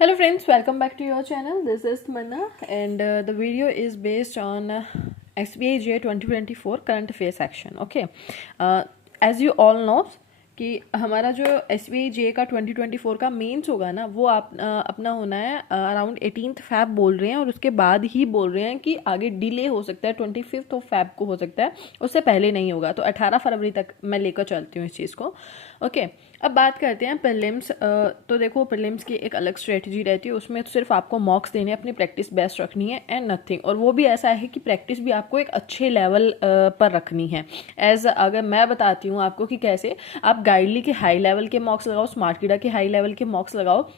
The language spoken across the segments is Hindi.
Hello friends, welcome back to your channel. This is Manna and the video is based on SBI 2024 current affairs section. Okay, as you all know कि हमारा जो SBI का 2024 का मेंस होगा ना वो अपना होना है अराउंड 18th Feb बोल रहे हैं और उसके बाद ही बोल रहे हैं कि आगे डिले हो सकता है 25th of Feb को हो सकता है, उससे पहले नहीं होगा। तो 18 फरवरी तक मैं लेकर चलती हूँ इस चीज़ को। ओके, अब बात करते हैं प्रीलिम्स। तो देखो प्रीलिम्स की एक अलग स्ट्रेटजी रहती है, उसमें तो सिर्फ आपको मॉक्स देने, अपनी प्रैक्टिस बेस्ट रखनी है एंड नथिंग। और वो भी ऐसा है कि प्रैक्टिस भी आपको एक अच्छे लेवल पर रखनी है। एज अगर मैं बताती हूँ आपको कि कैसे आप गाइडली के हाई लेवल के मॉक्स लगाओ, स्मार्टकीडा के हाई लेवल के मॉक्स लगाओ,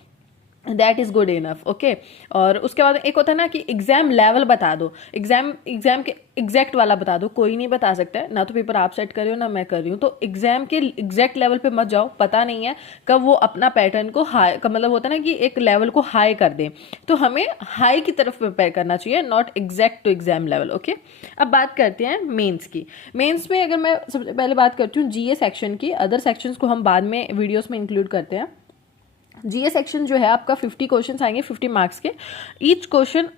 that is good enough. Okay, और उसके बाद एक होता है ना कि एग्जाम लेवल बता दो, एग्जाम के एग्जैक्ट वाला बता दो। कोई नहीं बता सकता है, ना तो पेपर आप सेट कर रहे हो ना मैं कर रही हूँ। तो एग्जाम के एग्जैक्ट लेवल पे मत जाओ, पता नहीं है कब वो अपना पैटर्न को हाई का मतलब होता है ना कि एक लेवल को हाई कर दे। तो हमें हाई की तरफ प्रिपेयर करना चाहिए, not exact to exam level. Okay, अब बात करते हैं मेंस की। मेंस में अगर मैं सबसे पहले बात करती हूँ जीए सेक्शन की, अदर सेक्शंस को हम बाद में वीडियोस में इंक्लूड करते हैं। जीए सेक्शन जो है आपका 50 क्वेश्चन आएंगे 50 मार्क्स के। ईच क्वेश्चन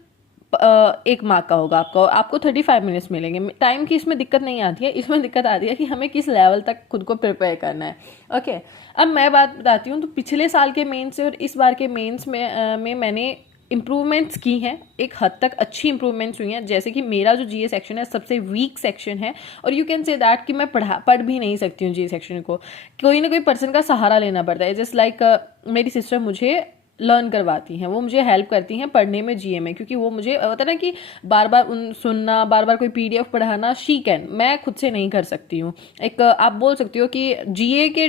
1 मार्क का होगा। आपको 35 मिनट्स मिलेंगे। टाइम की इसमें दिक्कत नहीं आती है, इसमें दिक्कत आती है कि हमें किस लेवल तक खुद को प्रिपेयर करना है। ओके, अब मैं बात बताती हूँ। तो पिछले साल के मेंस से और इस बार के मेंस में मैंने इम्प्रूवमेंट्स की हैं, एक हद तक अच्छी इम्प्रूवमेंट्स हुई हैं। जैसे कि मेरा जो जीए सेक्शन है सबसे वीक सेक्शन है, और यू कैन से दैट कि मैं पढ़ भी नहीं सकती हूँ जीए सेक्शन को। कोई ना कोई पर्सन का सहारा लेना पड़ता है। जस्ट लाइक मेरी सिस्टर मुझे लर्न करवाती हैं, वो मुझे हेल्प करती हैं पढ़ने में जीए में, क्योंकि वो मुझे होता है ना कि बार बार सुनना, बार बार कोई पीडीएफ पढ़ाना, शी कैन, मैं खुद से नहीं कर सकती हूँ। एक आप बोल सकती हो कि जीए के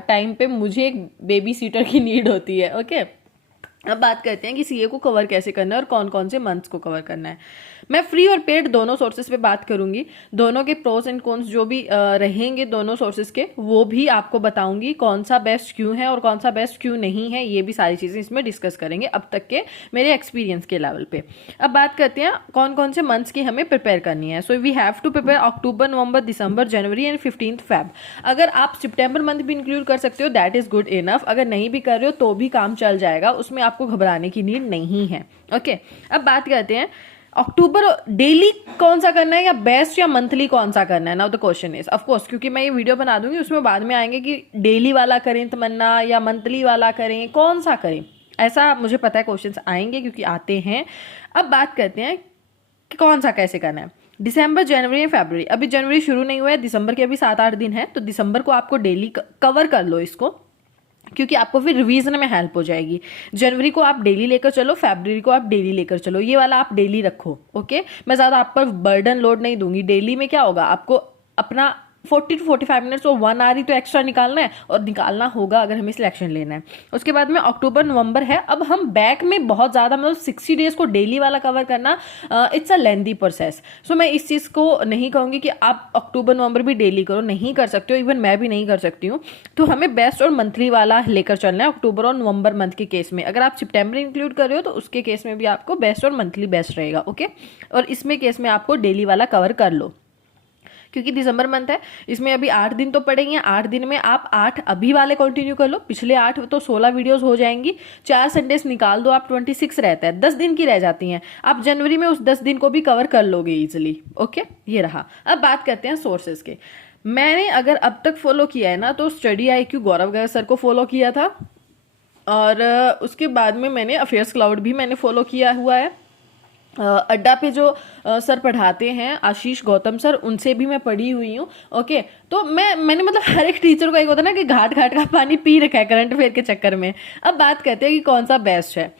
टाइम पे मुझे एक बेबी सीटर की नीड होती है। ओके, अब बात करते हैं कि सीए को कवर कैसे करना है और कौन कौन से मंथ्स को कवर करना है। मैं फ्री और पेड दोनों सोर्सेज पे बात करूंगी, दोनों के प्रोस एंड कॉन्स जो भी रहेंगे दोनों सोर्सेज के, वो भी आपको बताऊंगी कौन सा बेस्ट क्यों है और कौन सा बेस्ट क्यों नहीं है। ये भी सारी चीज़ें इसमें डिस्कस करेंगे अब तक के मेरे एक्सपीरियंस के लेवल पे। अब बात करते हैं कौन कौन से मंथ्स की हमें प्रिपेयर करनी है। So we have to prepare October, November, December, January and 15th Feb। अगर आप सितंबर मंथ भी इंक्लूड कर सकते हो दैट इज गुड इनफ। अगर नहीं भी कर रहे हो तो भी काम चल जाएगा, उसमें आपको घबराने की नीड नहीं है। ओके, अब बात करते हैं अक्टूबर डेली कौन सा करना है या बेस्ट या मंथली कौन सा करना है। Now the question is, of course क्योंकि मैं ये वीडियो बना दूंगी उसमें बाद में आएंगे कि डेली वाला करें तमन्ना या मंथली वाला करें, कौन सा करें, ऐसा मुझे पता है क्वेश्चंस आएंगे क्योंकि आते हैं। अब बात करते हैं कि कौन सा कैसे करना है। दिसंबर, जनवरी या फरवरी, अभी जनवरी शुरू नहीं हुआ है, दिसंबर के अभी 7-8 दिन है, तो दिसंबर को आपको डेली कवर कर लो इसको, क्योंकि आपको फिर रिवीजन में हेल्प हो जाएगी। जनवरी को आप डेली लेकर चलो, फरवरी को आप डेली लेकर चलो, ये वाला आप डेली रखो। ओके, मैं ज़्यादा आप पर बर्डन लोड नहीं दूंगी। डेली में क्या होगा, आपको अपना 40 to 45 मिनट्स और 1 आवर ही तो एक्स्ट्रा निकालना है, और निकालना होगा अगर हमें सिलेक्शन लेना है। उसके बाद में अक्टूबर, नवंबर है। अब हम बैक में बहुत ज़्यादा मतलब 60 डेज को डेली वाला कवर करना, इट्स अ लेंथी प्रोसेस। सो मैं इस चीज़ को नहीं कहूँगी कि आप अक्टूबर नवंबर भी डेली करो, नहीं कर सकते हो, इवन मैं भी नहीं कर सकती हूँ। तो हमें बेस्ट और मंथली वाला लेकर चलना है अक्टूबर और नवंबर मंथ के केस में। अगर आप सितंबर इंक्लूड कर रहे हो तो उसके केस में भी आपको बेस्ट और मंथली बेस्ट रहेगा। ओके, और इसमें केस में आपको डेली वाला कवर कर लो, क्योंकि दिसंबर मंथ है, इसमें अभी 8 दिन तो पड़ेंगे। 8 दिन में आप 8 अभी वाले कंटिन्यू कर लो, पिछले 8 तो 16 वीडियोस हो जाएंगी। 4 संडेज निकाल दो आप, 26 रहता है, 10 दिन की रह जाती हैं। आप जनवरी में उस 10 दिन को भी कवर कर लोगे इजिली। ओके, ये रहा। अब बात करते हैं सोर्सेज के। मैंने अगर अब तक फॉलो किया है ना तो स्टडी IQ गौरव गर्ग सर को फॉलो किया था, और उसके बाद में मैंने अफेयर्स क्लाउड भी मैंने फॉलो किया हुआ है। अड्डा पे जो सर पढ़ाते हैं आशीष गौतम सर, उनसे भी मैं पढ़ी हुई हूँ। ओके, तो मैंने मतलब हर एक टीचर को एक होता है ना कि घाट घाट का पानी पी रखा है करंट अफेयर के चक्कर में। अब बात करते हैं कि कौन सा बेस्ट है।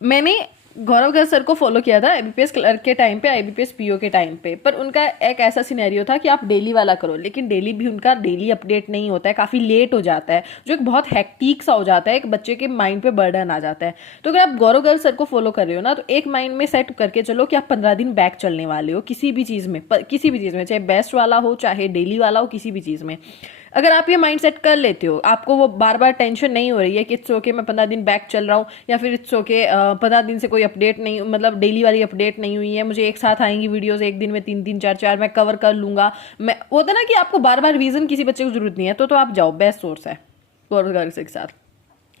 मैंने गौरव गर्ग सर को फॉलो किया था IBPS क्लर्क के टाइम पे, IBPS PO के टाइम पे, पर उनका एक ऐसा सिनेरियो था कि आप डेली वाला करो, लेकिन डेली भी उनका डेली अपडेट नहीं होता है, काफ़ी लेट हो जाता है, जो एक बहुत हेक्टिक सा हो जाता है, एक बच्चे के माइंड पे बर्डन आ जाता है। तो अगर आप गौरव गर्ग सर को फॉलो कर रहे हो ना तो एक माइंड में सेट करके चलो कि आप 15 दिन बैक चलने वाले हो किसी भी चीज़ में, चाहे बेस्ट वाला हो चाहे डेली वाला हो, किसी भी चीज़ में। अगर आप ये माइंड सेट कर लेते हो, आपको वो बार बार टेंशन नहीं हो रही है कि इट्स ओके मैं 15 दिन बैक चल रहा हूँ, या फिर इट्स ओके 15 दिन से कोई अपडेट नहीं, मतलब डेली वाली अपडेट नहीं हुई है, मुझे एक साथ आएंगी वीडियोस एक दिन में 3-3 4-4 मैं कवर कर लूंगा। मैं होता ना कि आपको बार बार रिवीजन किसी बच्चे को जरूरत नहीं है, तो आप जाओ, बेस्ट सोर्स है गौरव गर्ग के साथ।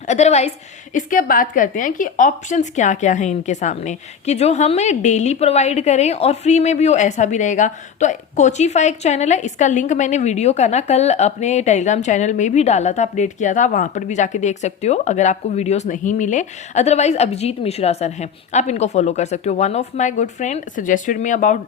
अदरवाइज इसके अब बात करते हैं कि ऑप्शंस क्या क्या हैं इनके सामने, कि जो हमें डेली प्रोवाइड करें और फ्री में भी हो, ऐसा भी रहेगा। तो कोचिफाई एक चैनल है, इसका लिंक मैंने वीडियो का ना कल अपने टेलीग्राम चैनल में भी डाला था, अपडेट किया था, वहां पर भी जाके देख सकते हो अगर आपको वीडियोस नहीं मिले। अदरवाइज अभिजीत मिश्रा सर हैं, आप इनको फॉलो कर सकते हो। One of my good friend suggested me about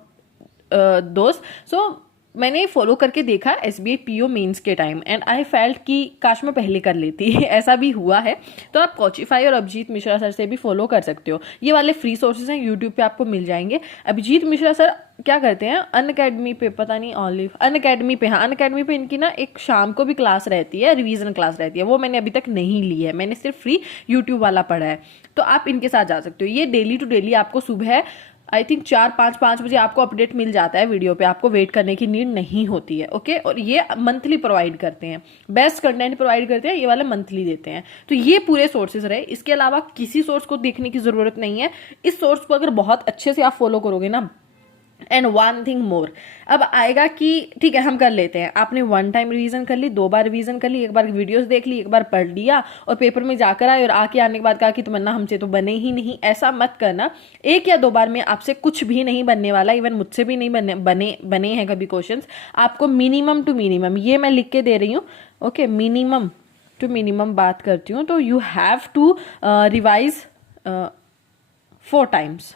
दोस्त, सो मैंने फॉलो करके देखा SBI PO मेंस के टाइम, एंड आई फेल्ट कि काश मैं पहले कर लेती ऐसा भी हुआ है। तो आप कोचिफाई और अभिजीत मिश्रा सर से भी फॉलो कर सकते हो, ये वाले फ्री सोर्सेज हैं, यूट्यूब पे आपको मिल जाएंगे। अभिजीत मिश्रा सर क्या करते हैं, अनअकैडमी पे, पता नहीं ऑलिव अनअकैडमी पे, हाँ अनअकैडमी पे इनकी ना एक शाम को भी क्लास रहती है, रिवीजन क्लास रहती है, वो मैंने अभी तक नहीं ली है, मैंने सिर्फ फ्री यूट्यूब वाला पढ़ा है। तो आप इनके साथ जा सकते हो। ये डेली टू डेली आपको सुबह आई थिंक 4-5 बजे आपको अपडेट मिल जाता है वीडियो पे, आपको वेट करने की नीड नहीं होती है। ओके, और ये मंथली प्रोवाइड करते हैं, बेस्ट कंटेंट प्रोवाइड करते हैं, ये वाले मंथली देते हैं। तो ये पूरे सोर्सेज रहे, इसके अलावा किसी सोर्स को देखने की जरूरत नहीं है। इस सोर्स को अगर बहुत अच्छे से आप फॉलो करोगे ना, एंड वन थिंग मोर, अब आएगा कि ठीक है हम कर लेते हैं, आपने 1 टाइम रिवीजन कर ली, 2 बार रिवीजन कर ली, 1 बार वीडियोस देख ली, 1 बार पढ़ लिया और पेपर में जाकर आए और आने के बाद कहा कि तमन्ना हमसे तो बने ही नहीं। ऐसा मत करना, 1 या 2 बार में आपसे कुछ भी नहीं बनने वाला, इवन मुझसे भी नहीं बने हैं कभी क्वेश्चंस। आपको मिनिमम टू मिनिमम, ये मैं लिख के दे रही हूँ, ओके, मिनिमम टू मिनिमम बात करती हूँ, तो you have to revise 4 times.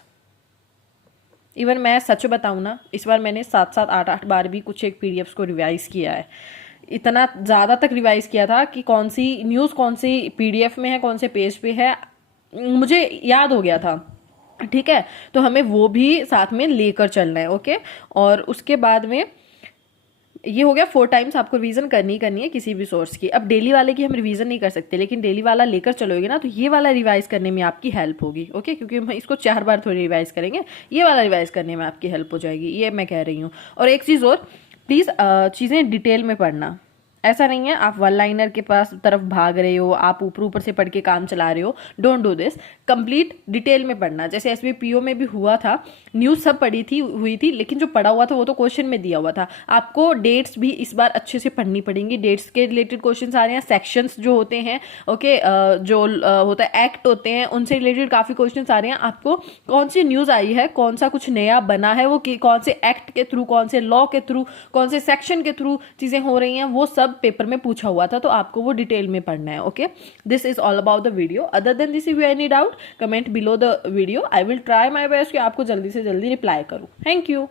Even मैं सच बताऊँ ना, इस बार मैंने 7-7 8-8 बार भी कुछ एक PDFs को रिवाइज किया है। इतना ज़्यादा तक रिवाइज किया था कि कौन सी न्यूज़ कौन सी PDF में है, कौन से पेज पे है, मुझे याद हो गया था। ठीक है, तो हमें वो भी साथ में लेकर चलना है। ओके, और उसके बाद में ये हो गया 4 टाइम्स आपको रिवीजन करनी है किसी भी सोर्स की। अब डेली वाले की हम रिवीजन नहीं कर सकते, लेकिन डेली वाला लेकर चलोगे ना तो ये वाला रिवाइज करने में आपकी हेल्प होगी। ओके, क्योंकि हम इसको 4 बार थोड़ी रिवाइज करेंगे, ये वाला रिवाइज करने में आपकी हेल्प हो जाएगी, ये मैं कह रही हूँ। और एक चीज़ और, प्लीज़ चीज़ें डिटेल में पढ़ना। ऐसा नहीं है आप वन लाइनर के पास तरफ भाग रहे हो, आप ऊपर ऊपर से पढ़ के काम चला रहे हो। Don't do this, complete detail में पढ़ना। जैसे SBI PO में भी हुआ था, न्यूज़ सब हुई थी, लेकिन जो पढ़ा हुआ था वो तो क्वेश्चन में दिया हुआ था। आपको डेट्स भी इस बार अच्छे से पढ़नी पड़ेंगी, डेट्स के रिलेटेड क्वेश्चन आ रहे हैं, सेक्शंस जो होते हैं, ओके, जो होता है एक्ट होते हैं, उनसे रिलेटेड काफ़ी क्वेश्चन आ रहे हैं। आपको कौन सी न्यूज़ आई है, कौन सा कुछ नया बना है, वो कौन से एक्ट के थ्रू, कौन से लॉ के थ्रू, कौन से सेक्शन के थ्रू चीज़ें हो रही हैं, वो सब पेपर में पूछा हुआ था, तो आपको वो डिटेल में पढ़ना है। Okay, this is all about the video. Other than this, if you any doubt comment below the video, I will try my best कि आपको जल्दी से जल्दी रिप्लाई करूँ। Thank you.